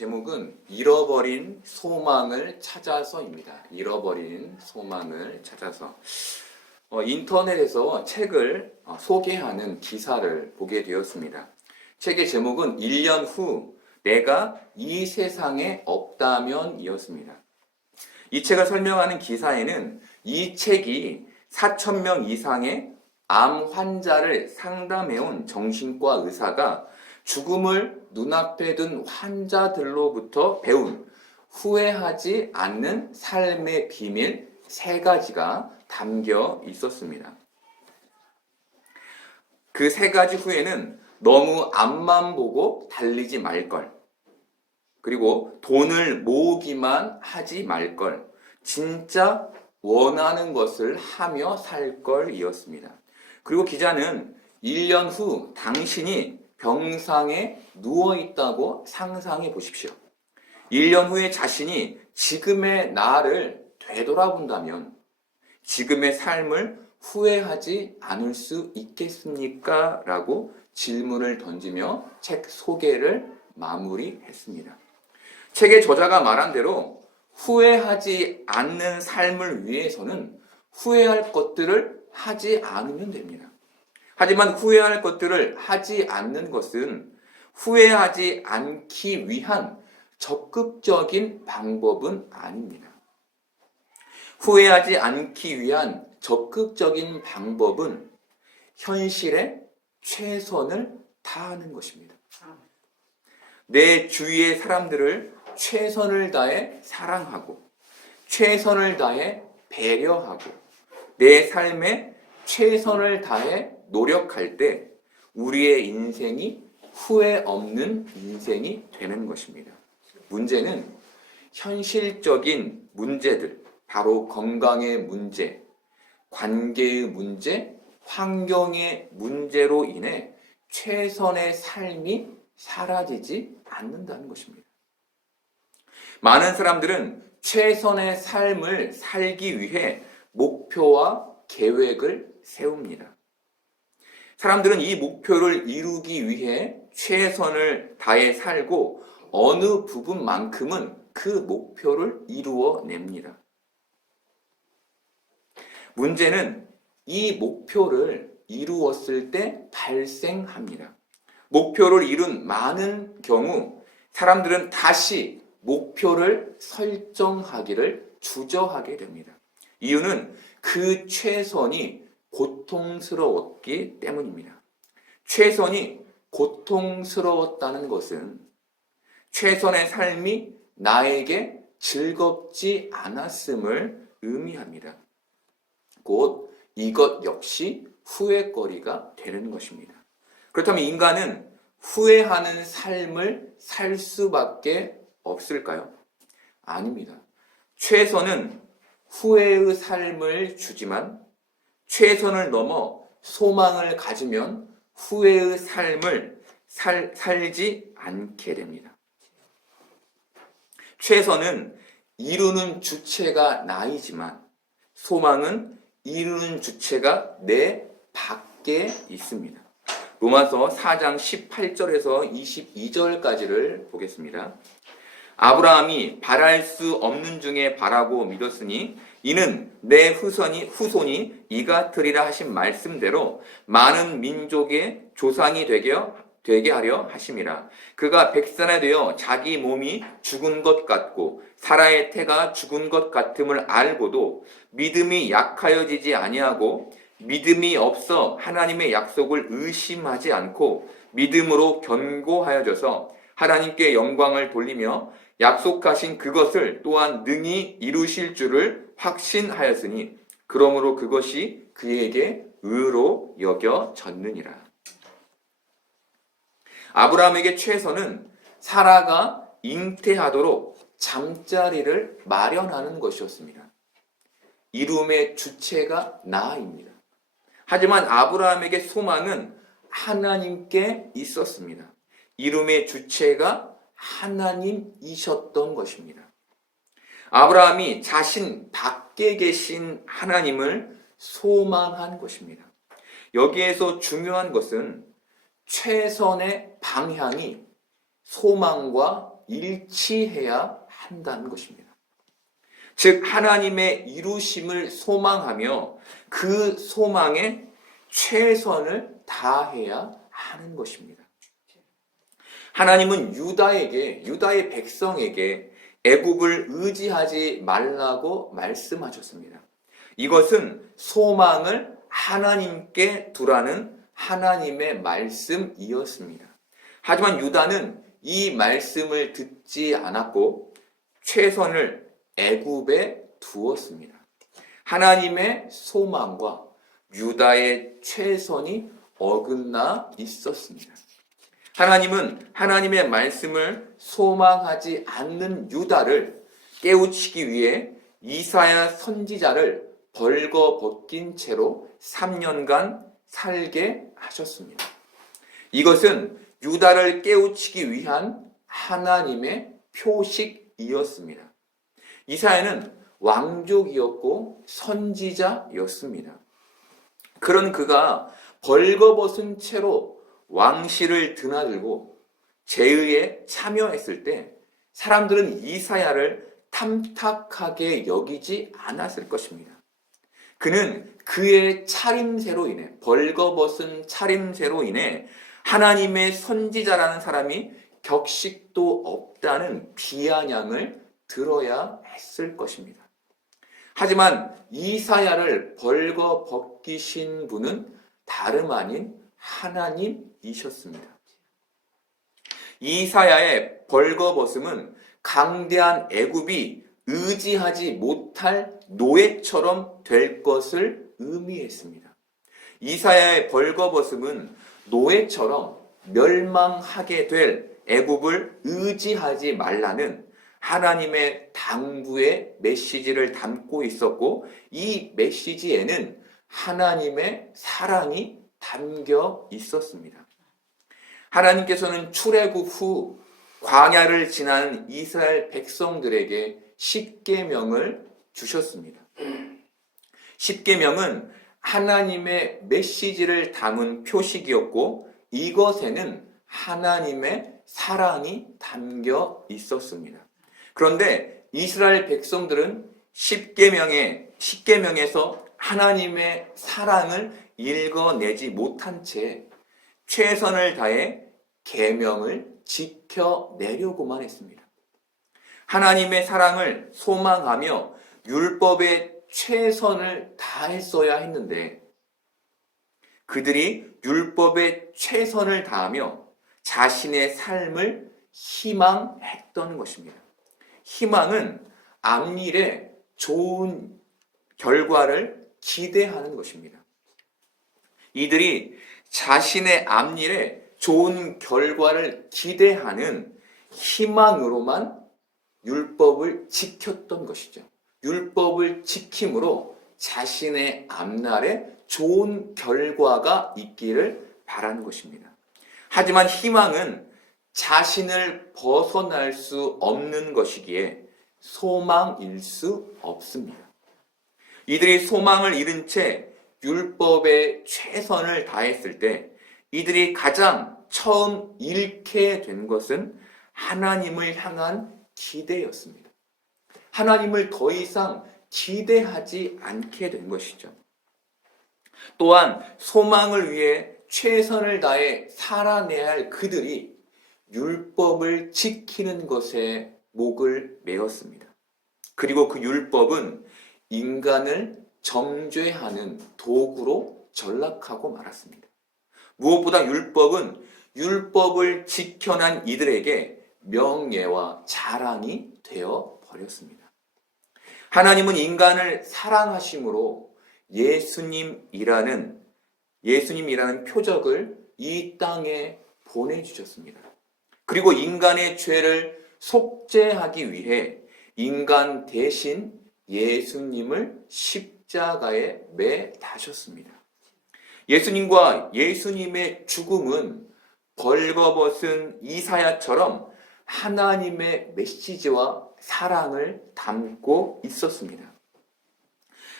제목은 잃어버린 소망을 찾아서입니다. 잃어버린 소망을 찾아서. 인터넷에서 책을 소개하는 기사를 보게 되었습니다. 책의 제목은 1년 후 내가 이 세상에 없다면 이었습니다. 이 책을 설명하는 기사에는 이 책이 4,000명 이상의 암 환자를 상담해온 정신과 의사가 죽음을 눈앞에 둔 환자들로부터 배운 후회하지 않는 삶의 비밀 3가지가 담겨 있었습니다. 그 3가지 후회는 너무 앞만 보고 달리지 말걸, 그리고 돈을 모으기만 하지 말걸, 진짜 원하는 것을 하며 살걸 이었습니다. 그리고 기자는 1년 후 당신이 병상에 누워있다고 상상해 보십시오. 1년 후에 자신이 지금의 나를 되돌아본다면 지금의 삶을 후회하지 않을 수 있겠습니까? 라고 질문을 던지며 책 소개를 마무리했습니다. 책의 저자가 말한 대로 후회하지 않는 삶을 위해서는 후회할 것들을 하지 않으면 됩니다. 하지만 후회할 것들을 하지 않는 것은 후회하지 않기 위한 적극적인 방법은 아닙니다. 후회하지 않기 위한 적극적인 방법은 현실에 최선을 다하는 것입니다. 내 주위의 사람들을 최선을 다해 사랑하고 최선을 다해 배려하고 내 삶에 최선을 다해 노력할 때 우리의 인생이 후회 없는 인생이 되는 것입니다. 문제는 현실적인 문제들, 바로 건강의 문제, 관계의 문제, 환경의 문제로 인해 최선의 삶이 사라지지 않는다는 것입니다. 많은 사람들은 최선의 삶을 살기 위해 목표와 계획을 세웁니다. 사람들은 이 목표를 이루기 위해 최선을 다해 살고 어느 부분만큼은 그 목표를 이루어냅니다. 문제는 이 목표를 이루었을 때 발생합니다. 목표를 이룬 많은 경우 사람들은 다시 목표를 설정하기를 주저하게 됩니다. 이유는 그 최선이 고통스러웠기 때문입니다. 최선이 고통스러웠다는 것은 최선의 삶이 나에게 즐겁지 않았음을 의미합니다. 곧 이것 역시 후회거리가 되는 것입니다. 그렇다면 인간은 후회하는 삶을 살 수밖에 없을까요? 아닙니다. 최선은 후회의 삶을 주지만 최선을 넘어 소망을 가지면 후회의 삶을 살지 않게 됩니다. 최선은 이루는 주체가 나이지만 소망은 이루는 주체가 내 밖에 있습니다. 로마서 4장 18절에서 22절까지를 보겠습니다. 아브라함이 바랄 수 없는 중에 바라고 믿었으니 이는 내 후손이 이같으리라 하신 말씀대로 많은 민족의 조상이 되게 하려 하심이라. 그가 백살에 되어 자기 몸이 죽은 것 같고 사라의 태가 죽은 것 같음을 알고도 믿음이 약하여지지 아니하고 믿음이 없어 하나님의 약속을 의심하지 않고 믿음으로 견고하여져서 하나님께 영광을 돌리며 약속하신 그것을 또한 능히 이루실 줄을 확신하였으니 그러므로 그것이 그에게 의로 여겨졌느니라. 아브라함에게 최선은 사라가 잉태하도록 잠자리를 마련하는 것이었습니다. 이룸의 주체가 나입니다. 하지만 아브라함에게 소망은 하나님께 있었습니다. 이룸의 주체가 하나님이셨던 것입니다. 아브라함이 자신 밖에 계신 하나님을 소망한 것입니다. 여기에서 중요한 것은 최선의 방향이 소망과 일치해야 한다는 것입니다. 즉 하나님의 이루심을 소망하며 그 소망에 최선을 다해야 하는 것입니다. 하나님은 유다의 백성에게 애굽을 의지하지 말라고 말씀하셨습니다. 이것은 소망을 하나님께 두라는 하나님의 말씀이었습니다. 하지만 유다는 이 말씀을 듣지 않았고 최선을 애굽에 두었습니다. 하나님의 소망과 유다의 최선이 어긋나 있었습니다. 하나님은 하나님의 말씀을 소망하지 않는 유다를 깨우치기 위해 이사야 선지자를 벌거벗긴 채로 3년간 살게 하셨습니다. 이것은 유다를 깨우치기 위한 하나님의 표식이었습니다. 이사야는 왕족이었고 선지자였습니다. 그런 그가 벌거벗은 채로 왕실을 드나들고 제의에 참여했을 때 사람들은 이사야를 탐탁하게 여기지 않았을 것입니다. 그는 그의 차림새로 인해, 벌거벗은 차림새로 인해 하나님의 선지자라는 사람이 격식도 없다는 비아냥을 들어야 했을 것입니다. 하지만 이사야를 벌거벗기신 분은 다름 아닌 하나님이셨습니다. 이사야의 벌거벗음은 강대한 애굽이 의지하지 못할 노예처럼 될 것을 의미했습니다. 이사야의 벌거벗음은 노예처럼 멸망하게 될 애굽을 의지하지 말라는 하나님의 당부의 메시지를 담고 있었고 이 메시지에는 하나님의 사랑이 담겨 있었습니다. 하나님께서는 출애굽 후 광야를 지난 이스라엘 백성들에게 십계명을 주셨습니다. 십계명은 하나님의 메시지를 담은 표식이었고 이것에는 하나님의 사랑이 담겨 있었습니다. 그런데 이스라엘 백성들은 십계명에서 하나님의 사랑을 읽어내지 못한 채 최선을 다해 계명을 지켜내려고만 했습니다. 하나님의 사랑을 소망하며 율법에 최선을 다했어야 했는데 그들이 율법에 최선을 다하며 자신의 삶을 희망했던 것입니다. 희망은 앞일에 좋은 결과를 기대하는 것입니다. 이들이 자신의 앞일에 좋은 결과를 기대하는 희망으로만 율법을 지켰던 것이죠. 율법을 지킴으로 자신의 앞날에 좋은 결과가 있기를 바라는 것입니다. 하지만 희망은 자신을 벗어날 수 없는 것이기에 소망일 수 없습니다. 이들이 소망을 잃은 채 율법에 최선을 다했을 때 이들이 가장 처음 잃게 된 것은 하나님을 향한 기대였습니다. 하나님을 더 이상 기대하지 않게 된 것이죠. 또한 소망을 위해 최선을 다해 살아내야 할 그들이 율법을 지키는 것에 목을 메었습니다. 그리고 그 율법은 인간을 정죄하는 도구로 전락하고 말았습니다. 무엇보다 율법은 율법을 지켜난 이들에게 명예와 자랑이 되어 버렸습니다. 하나님은 인간을 사랑하심으로 예수님이라는 표적을 이 땅에 보내주셨습니다. 그리고 인간의 죄를 속죄하기 위해 인간 대신 예수님을 십자가에 매다셨습니다. 예수님과 예수님의 죽음은 벌거벗은 이사야처럼 하나님의 메시지와 사랑을 담고 있었습니다.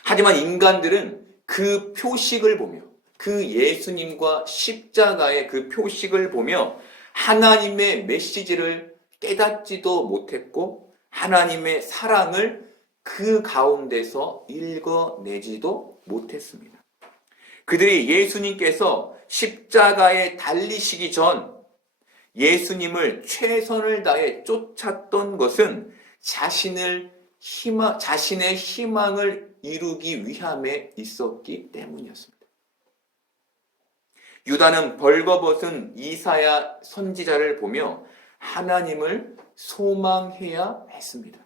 하지만 인간들은 그 표식을 보며 그 예수님과 십자가의 그 표식을 보며 하나님의 메시지를 깨닫지도 못했고 하나님의 사랑을 그 가운데서 읽어내지도 못했습니다. 그들이 예수님께서 십자가에 달리시기 전 예수님을 최선을 다해 쫓았던 것은 자신의 희망을 이루기 위함에 있었기 때문이었습니다. 유다는 벌거벗은 이사야 선지자를 보며 하나님을 소망해야 했습니다.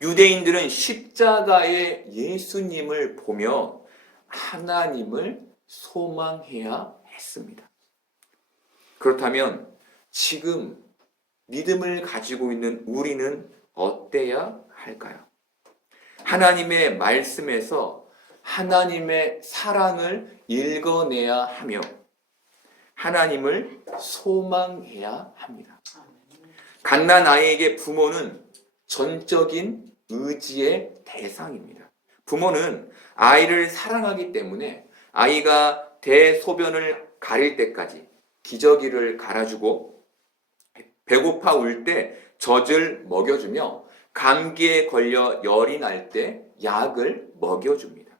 유대인들은 십자가의 예수님을 보며 하나님을 소망해야 했습니다. 그렇다면 지금 믿음을 가지고 있는 우리는 어때야 할까요? 하나님의 말씀에서 하나님의 사랑을 읽어내야 하며 하나님을 소망해야 합니다. 갓난 아이에게 부모는 전적인 의지의 대상입니다. 부모는 아이를 사랑하기 때문에 아이가 대소변을 가릴 때까지 기저귀를 갈아주고 배고파 울 때 젖을 먹여주며 감기에 걸려 열이 날 때 약을 먹여줍니다.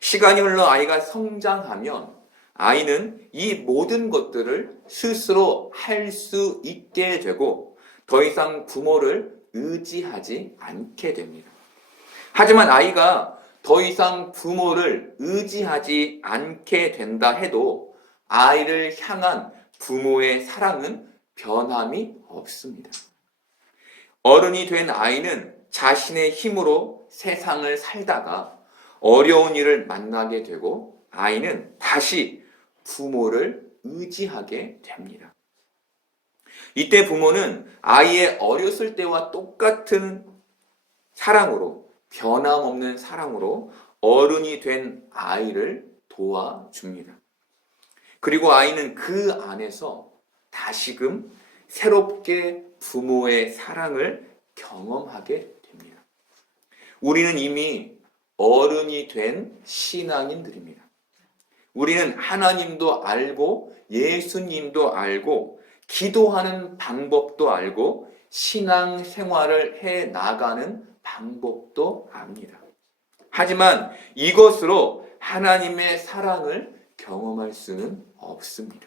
시간이 흘러 아이가 성장하면 아이는 이 모든 것들을 스스로 할 수 있게 되고 더 이상 부모를 의지하지 않게 됩니다. 하지만 아이가 더 이상 부모를 의지하지 않게 된다 해도 아이를 향한 부모의 사랑은 변함이 없습니다. 어른이 된 아이는 자신의 힘으로 세상을 살다가 어려운 일을 만나게 되고 아이는 다시 부모를 의지하게 됩니다. 이때 부모는 아이의 어렸을 때와 똑같은 사랑으로, 변함없는 사랑으로 어른이 된 아이를 도와줍니다. 그리고 아이는 그 안에서 다시금 새롭게 부모의 사랑을 경험하게 됩니다. 우리는 이미 어른이 된 신앙인들입니다. 우리는 하나님도 알고 예수님도 알고 기도하는 방법도 알고 신앙 생활을 해 나가는 방법도 압니다. 하지만 이것으로 하나님의 사랑을 경험할 수는 없습니다.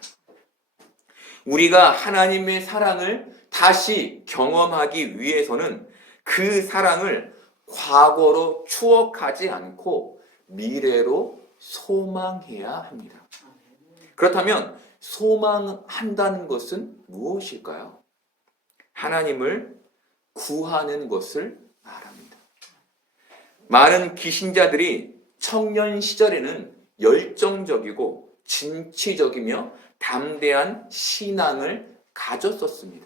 우리가 하나님의 사랑을 다시 경험하기 위해서는 그 사랑을 과거로 추억하지 않고 미래로 소망해야 합니다. 그렇다면 소망한다는 것은 무엇일까요? 하나님을 구하는 것을 말합니다. 많은 기신자들이 청년 시절에는 열정적이고 진취적이며 담대한 신앙을 가졌었습니다.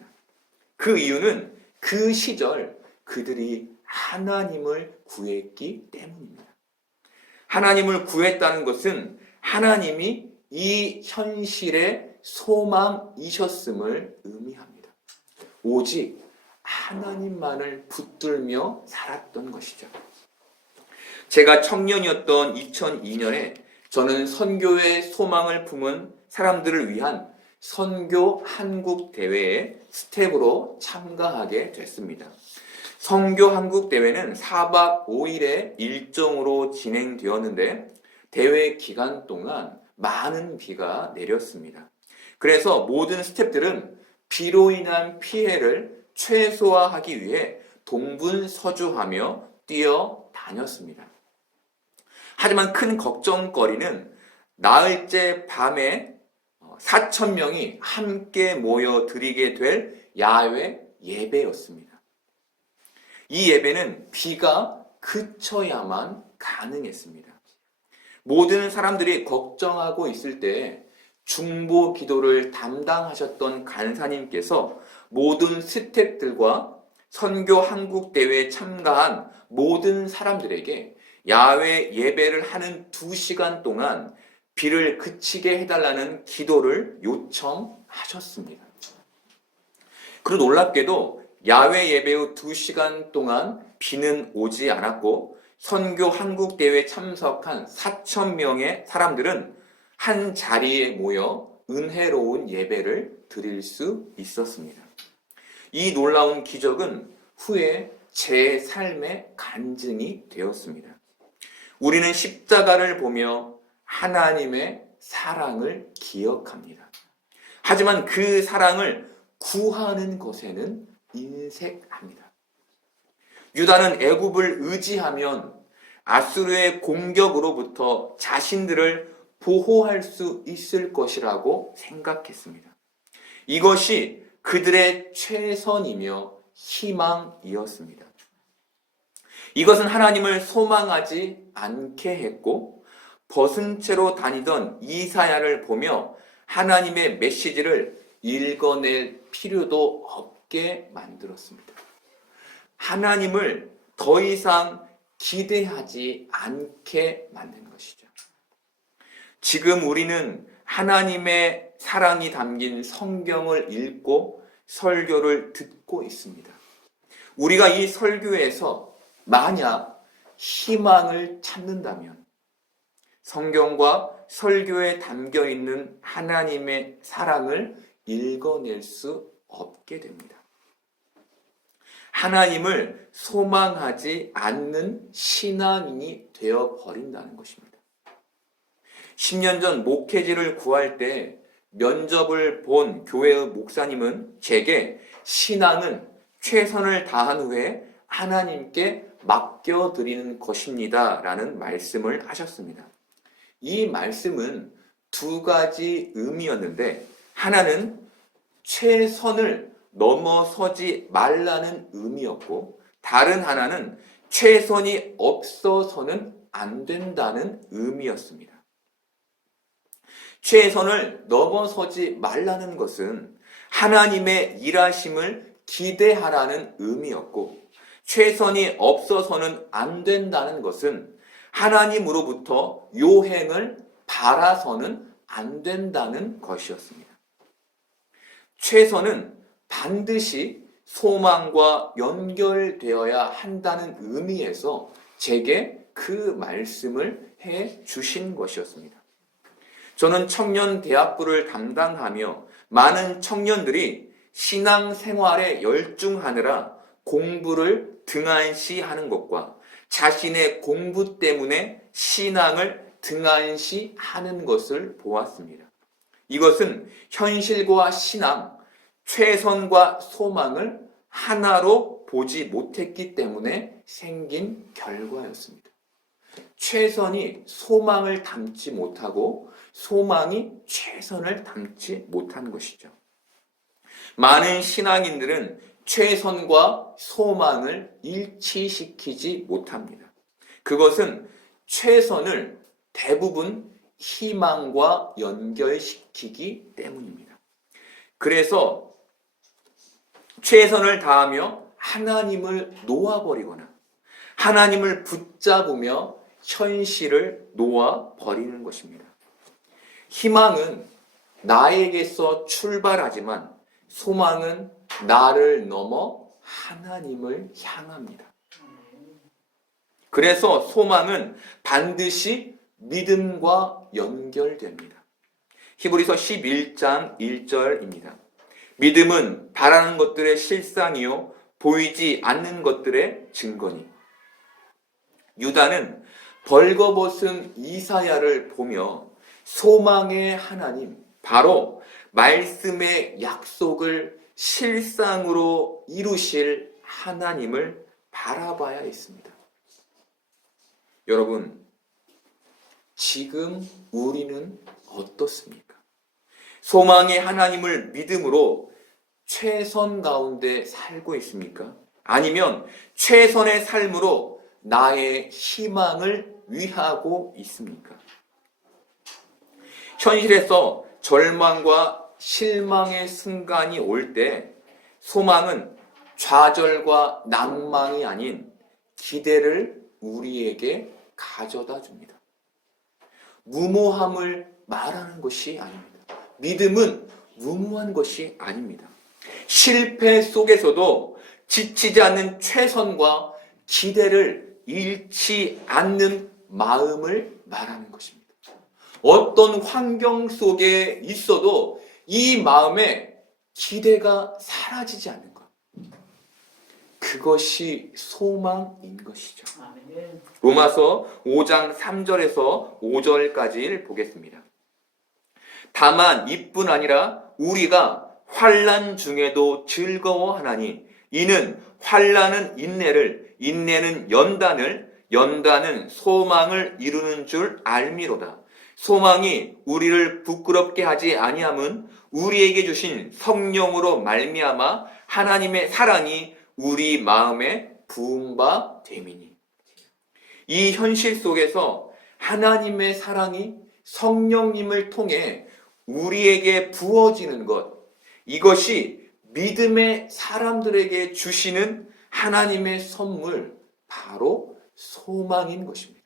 그 이유는 그 시절 그들이 하나님을 구했기 때문입니다. 하나님을 구했다는 것은 하나님이 이 현실의 소망이셨음을 의미합니다. 오직 하나님만을 붙들며 살았던 것이죠. 제가 청년이었던 2002년에 저는 선교의 소망을 품은 사람들을 위한 선교 한국 대회에 스텝으로 참가하게 됐습니다. 선교 한국 대회는 4박 5일의 일정으로 진행되었는데 대회 기간 동안 많은 비가 내렸습니다. 그래서 모든 스텝들은 비로 인한 피해를 최소화하기 위해 동분서주하며 뛰어다녔습니다. 하지만 큰 걱정거리는 나흘째 밤에 4,000명이 함께 모여 드리게 될 야외 예배였습니다. 이 예배는 비가 그쳐야만 가능했습니다. 모든 사람들이 걱정하고 있을 때 중보 기도를 담당하셨던 간사님께서 모든 스태프들과 선교 한국 대회에 참가한 모든 사람들에게 야외 예배를 하는 2시간 동안 비를 그치게 해달라는 기도를 요청하셨습니다. 그리고 놀랍게도 야외 예배 후 2시간 동안 비는 오지 않았고 선교 한국 대회에 참석한 4,000명의 사람들은 한 자리에 모여 은혜로운 예배를 드릴 수 있었습니다. 이 놀라운 기적은 후에 제 삶의 간증이 되었습니다. 우리는 십자가를 보며 하나님의 사랑을 기억합니다. 하지만 그 사랑을 구하는 것에는 인색합니다. 유다는 애굽을 의지하면 아수르의 공격으로부터 자신들을 보호할 수 있을 것이라고 생각했습니다. 이것이 그들의 최선이며 희망이었습니다. 이것은 하나님을 소망하지 않게 했고 벗은 채로 다니던 이사야를 보며 하나님의 메시지를 읽어낼 필요도 없게 만들었습니다. 하나님을 더 이상 기대하지 않게 만든 것이죠. 지금 우리는 하나님의 사랑이 담긴 성경을 읽고 설교를 듣고 있습니다. 우리가 이 설교에서 만약 희망을 찾는다면 성경과 설교에 담겨 있는 하나님의 사랑을 읽어낼 수 없게 됩니다. 하나님을 소망하지 않는 신앙인이 되어버린다는 것입니다. 10년 전 목회지를 구할 때 면접을 본 교회의 목사님은 제게 신앙은 최선을 다한 후에 하나님께 맡겨드리는 것입니다 라는 말씀을 하셨습니다. 이 말씀은 두 가지 의미였는데 하나는 최선을 넘어서지 말라는 의미였고 다른 하나는 최선이 없어서는 안 된다는 의미였습니다. 최선을 넘어서지 말라는 것은 하나님의 일하심을 기대하라는 의미였고 최선이 없어서는 안 된다는 것은 하나님으로부터 요행을 바라서는 안 된다는 것이었습니다. 최선은 반드시 소망과 연결되어야 한다는 의미에서 제게 그 말씀을 해 주신 것이었습니다. 저는 청년 대학부를 담당하며 많은 청년들이 신앙생활에 열중하느라 공부를 등한시하는 것과 자신의 공부 때문에 신앙을 등한시하는 것을 보았습니다. 이것은 현실과 신앙, 최선과 소망을 하나로 보지 못했기 때문에 생긴 결과였습니다. 최선이 소망을 담지 못하고 소망이 최선을 담지 못한 것이죠. 많은 신앙인들은 최선과 소망을 일치시키지 못합니다. 그것은 최선을 대부분 희망과 연결시키기 때문입니다. 그래서 최선을 다하며 하나님을 놓아버리거나 하나님을 붙잡으며 현실을 놓아버리는 것입니다. 희망은 나에게서 출발하지만 소망은 나를 넘어 하나님을 향합니다. 그래서 소망은 반드시 믿음과 연결됩니다. 히브리서 11장 1절입니다. 믿음은 바라는 것들의 실상이요 보이지 않는 것들의 증거니. 유다는 벌거벗은 이사야를 보며 소망의 하나님, 바로 말씀의 약속을 실상으로 이루실 하나님을 바라봐야 했습니다. 여러분, 지금 우리는 어떻습니까? 소망의 하나님을 믿음으로 최선 가운데 살고 있습니까? 아니면 최선의 삶으로 나의 희망을 위하고 있습니까? 현실에서 절망과 실망의 순간이 올 때 소망은 좌절과 낭만이 아닌 기대를 우리에게 가져다 줍니다. 무모함을 말하는 것이 아닙니다. 믿음은 무모한 것이 아닙니다. 실패 속에서도 지치지 않는 최선과 기대를 잃지 않는 마음을 말하는 것입니다. 어떤 환경 속에 있어도 이 마음에 기대가 사라지지 않는 것. 그것이 소망인 것이죠. 아멘. 로마서 5장 3절에서 5절까지를 보겠습니다. 다만 이뿐 아니라 우리가 환난 중에도 즐거워하나니 이는 환난은 인내를, 인내는 연단을, 연단은 소망을 이루는 줄 알미로다. 소망이 우리를 부끄럽게 하지 아니함은 우리에게 주신 성령으로 말미암아 하나님의 사랑이 우리 마음에 부은 바 됨이니. 이 현실 속에서 하나님의 사랑이 성령님을 통해 우리에게 부어지는 것, 이것이 믿음의 사람들에게 주시는 하나님의 선물, 바로 소망인 것입니다.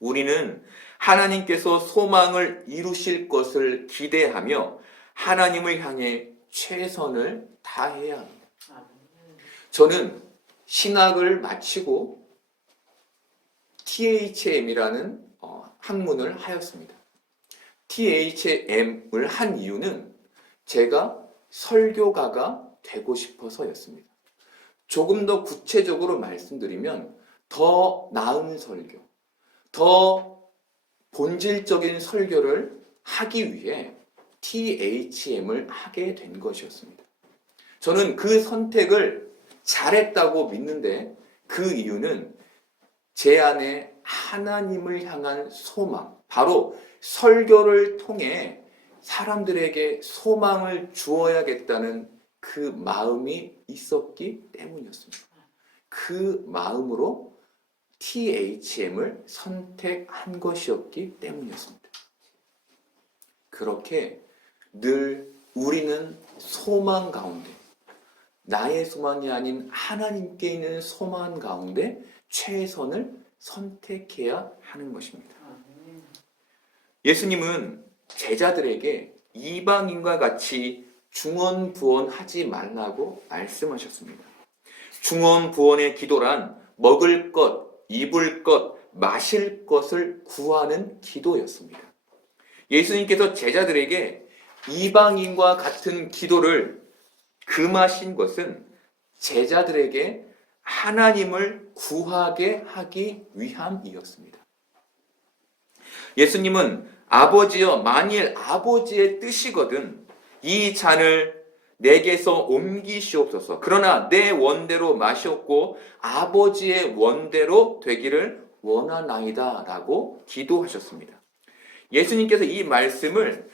우리는 하나님께서 소망을 이루실 것을 기대하며 하나님을 향해 최선을 다해야 합니다. 저는 신학을 마치고 THM이라는 학문을 하였습니다. THM을 한 이유는 제가 설교가가 되고 싶어서였습니다. 조금 더 구체적으로 말씀드리면 더 나은 설교, 더 본질적인 설교를 하기 위해 THM을 하게 된 것이었습니다. 저는 그 선택을 잘했다고 믿는데 그 이유는 제 안에 하나님을 향한 소망, 바로 설교를 통해 사람들에게 소망을 주어야겠다는 그 마음이 있었기 때문이었습니다. 그 마음으로 THM을 선택한 것이었기 때문이었습니다. 그렇게 늘 우리는 소망 가운데, 나의 소망이 아닌 하나님께 있는 소망 가운데 최선을 선택해야 하는 것입니다. 예수님은 제자들에게 이방인과 같이 중언부언하지 말라고 말씀하셨습니다. 중언부언의 기도란 먹을 것, 입을 것, 마실 것을 구하는 기도였습니다. 예수님께서 제자들에게 이방인과 같은 기도를 금하신 것은 제자들에게 하나님을 구하게 하기 위함이었습니다. 예수님은 아버지여, 만일 아버지의 뜻이거든 이 잔을 내게서 옮기시옵소서. 그러나 내 원대로 마시옵고 아버지의 원대로 되기를 원하나이다 라고 기도하셨습니다. 예수님께서 이 말씀을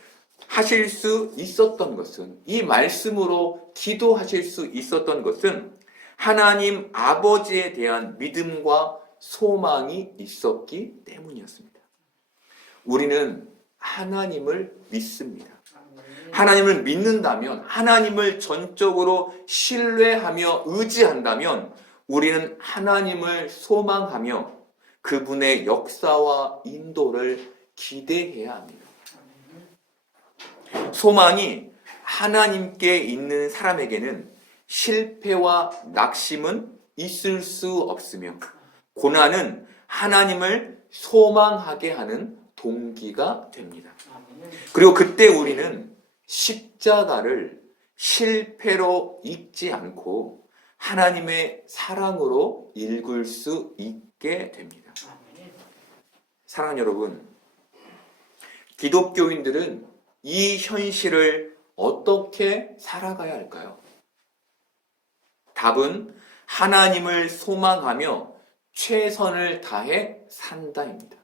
하실 수 있었던 것은, 이 말씀으로 기도하실 수 있었던 것은 하나님 아버지에 대한 믿음과 소망이 있었기 때문이었습니다. 우리는 하나님을 믿습니다. 하나님을 믿는다면, 하나님을 전적으로 신뢰하며 의지한다면 우리는 하나님을 소망하며 그분의 역사와 인도를 기대해야 합니다. 소망이 하나님께 있는 사람에게는 실패와 낙심은 있을 수 없으며 고난은 하나님을 소망하게 하는 동기가 됩니다. 그리고 그때 우리는 십자가를 실패로 읽지 않고 하나님의 사랑으로 읽을 수 있게 됩니다. 사랑하는 여러분, 기독교인들은 이 현실을 어떻게 살아가야 할까요? 답은 하나님을 소망하며 최선을 다해 산다입니다.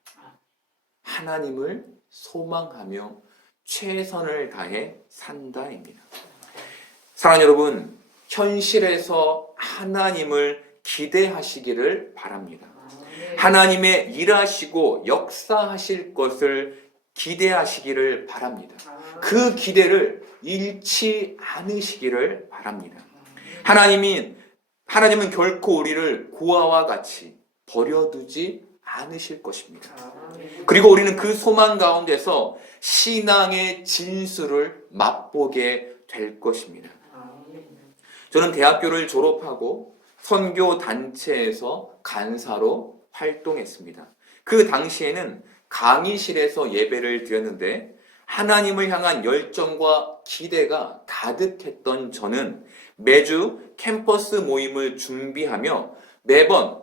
하나님을 소망하며 최선을 다해 산다입니다. 사랑하는 여러분, 현실에서 하나님을 기대하시기를 바랍니다. 하나님의 일하시고 역사하실 것을 기대하시기를 바랍니다. 그 기대를 잃지 않으시기를 바랍니다. 하나님은 결코 우리를 고아와 같이 버려두지 않으실 것입니다. 그리고 우리는 그 소망 가운데서 신앙의 진수를 맛보게 될 것입니다. 저는 대학교를 졸업하고 선교 단체에서 간사로 활동했습니다. 그 당시에는 강의실에서 예배를 드렸는데 하나님을 향한 열정과 기대가 가득했던 저는 매주 캠퍼스 모임을 준비하며 매번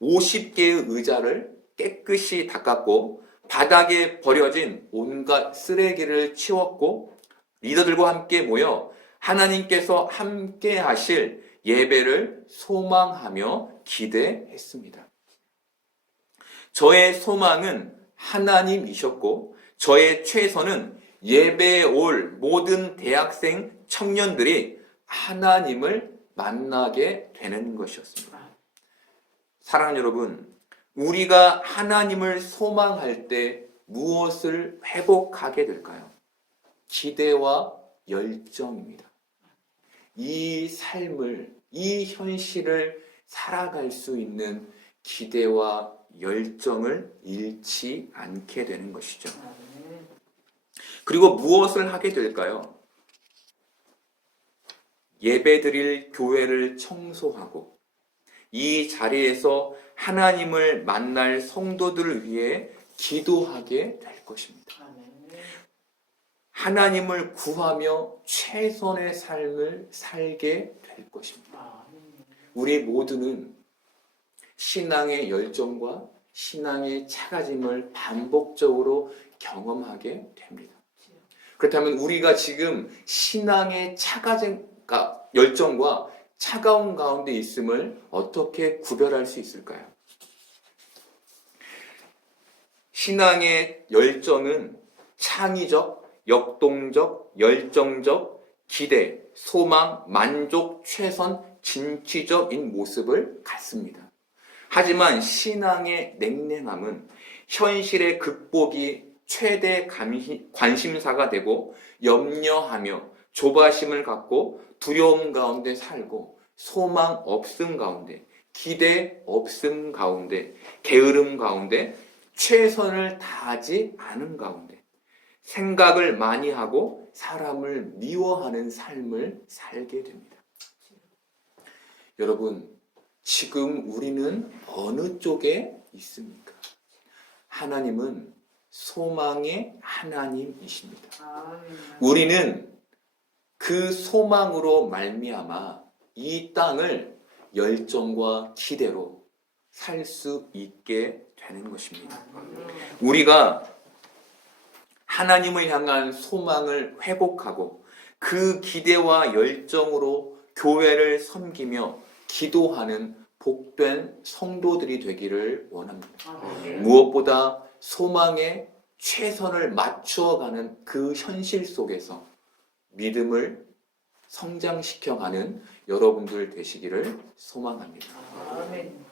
50개의 의자를 깨끗이 닦았고 바닥에 버려진 온갖 쓰레기를 치웠고 리더들과 함께 모여 하나님께서 함께 하실 예배를 소망하며 기대했습니다. 저의 소망은 하나님이셨고 저의 최선은 예배에 올 모든 대학생 청년들이 하나님을 만나게 되는 것이었습니다. 사랑하는 여러분, 우리가 하나님을 소망할 때 무엇을 회복하게 될까요? 기대와 열정입니다. 이 삶을, 이 현실을 살아갈 수 있는 기대와 열정을 잃지 않게 되는 것이죠. 그리고 무엇을 하게 될까요? 예배드릴 교회를 청소하고 이 자리에서 하나님을 만날 성도들을 위해 기도하게 될 것입니다. 하나님을 구하며 최선의 삶을 살게 될 것입니다. 우리 모두는 신앙의 열정과 신앙의 차가짐을 반복적으로 경험하게 됩니다. 그렇다면 우리가 지금 신앙의 열정과 차가운 가운데 있음을 어떻게 구별할 수 있을까요? 신앙의 열정은 창의적, 역동적, 열정적, 기대, 소망, 만족, 최선, 진취적인 모습을 갖습니다. 하지만 신앙의 냉랭함은 현실의 극복이 최대 관심사가 되고 염려하며 조바심을 갖고 두려움 가운데 살고 소망 없음 가운데 기대 없음 가운데 게으름 가운데 최선을 다하지 않은 가운데 생각을 많이 하고 사람을 미워하는 삶을 살게 됩니다. 여러분, 지금 우리는 어느 쪽에 있습니까? 하나님은 소망의 하나님이십니다. 우리는 그 소망으로 말미암아 이 땅을 열정과 기대로 살 수 있게 되는 것입니다. 우리가 하나님을 향한 소망을 회복하고 그 기대와 열정으로 교회를 섬기며 기도하는 복된 성도들이 되기를 원합니다. 무엇보다 소망에 최선을 맞추어가는 그 현실 속에서 믿음을 성장시켜가는 여러분들 되시기를 소망합니다. 아멘.